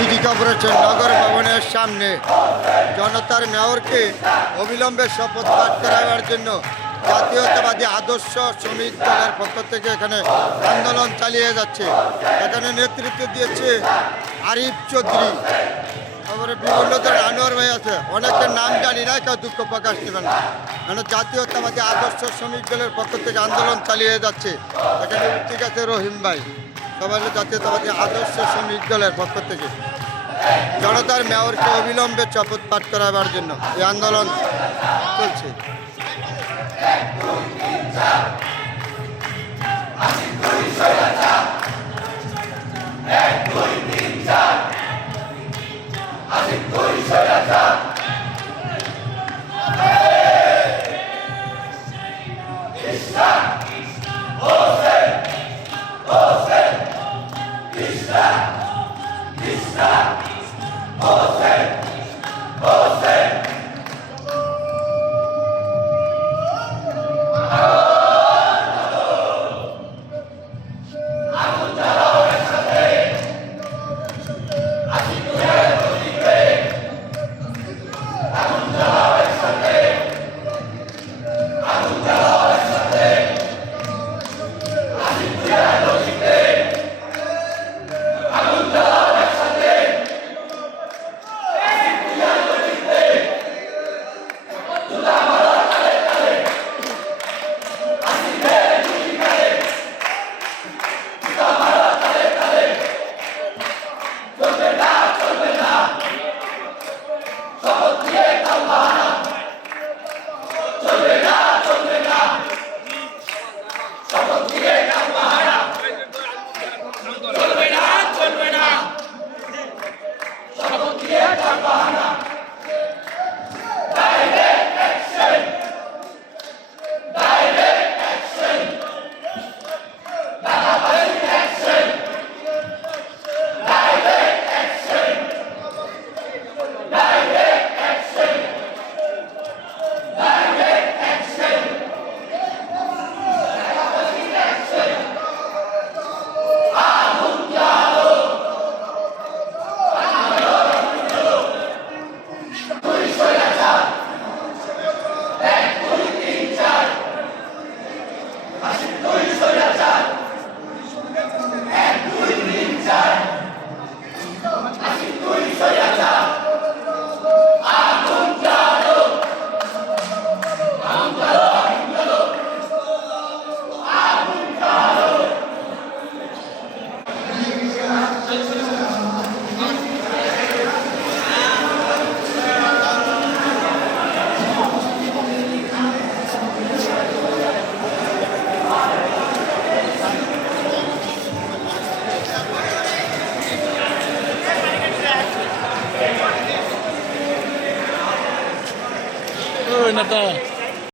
City corporation নগর ভবনের সামনে জনতার মেয়রকে অবিলম্বে শপথ পাঠ করাবার জন্য জাতীয়তাবাদী আদর্শ শ্রমিক দলের পক্ষ থেকে এখানে আন্দোলন চালিয়ে যাচ্ছে। এখানে নেতৃত্ব দিয়েছে আরিফ চৌধুরী। তারপরে বিভিন্ন ধরনের আনোয়ার ভাই আছে। অনেকের নাম জানি না, কেউ দুঃখ প্রকাশ দেবেন না। মানে জাতীয়তাবাদী আদর্শ শ্রমিক দলের পক্ষ থেকে আন্দোলন চালিয়ে যাচ্ছে। এখানে ঠিক আছে রহিম ভাই। হলো জাতীয়তাবাদী আদর্শ শ্রমিক দলের পক্ষ থেকে। জনতার মেয়রকে অবিলম্বে শপথ পাঠ করাবার জন্য এই আন্দোলন চলছে। ওই Jonathan.